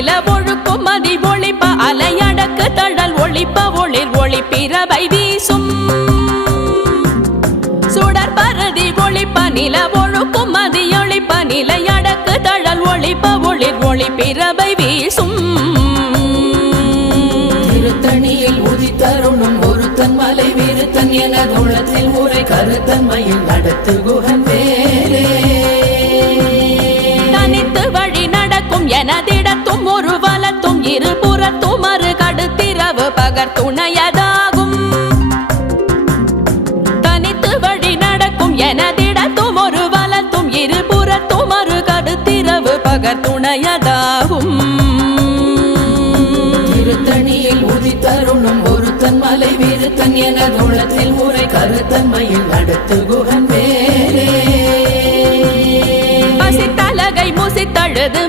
நில ஒழுக்கும் மதி ஒளிப்ப அலையடக்கு தழல் ஒளிப்ப ஒளிர் ஒளி பிறவை வீசும் சுடர் பரதி ஒளிப்ப நில ஒழுக்கும் மதி ஒளிப்ப நிலையடக்கு தழல் ஒளிப்ப ஒளிர் ஒளி பிறவை வீசும் திருத்தணியில் உதித்தருணும் ஒருத்தன் மலை விருத்தன் என தோளத்தில் உரை கருத்தன்மையில் நடத்து குகன் வேலே தனித்து வழி நடக்கும் எனதிடத்தும் ஒரு வலத்தும் இருபுறத்தும் மறு கடுத்திரவு பகர் துணையதாகும் தனித்து வழி நடக்கும் எனதிடத்தும் ஒரு வலத்தும் இருபுறத்தும் மறு கடுத்திரவு பகர் துணையதாகும் திருத்தணியில் உதித்தருணும் ஒருத்தன் மலை விருத்தன் என தோளத்தில் உரை கருத்தன்மையில் நடத்து குகன் வேலே பசித்தலகை முசித்தழுது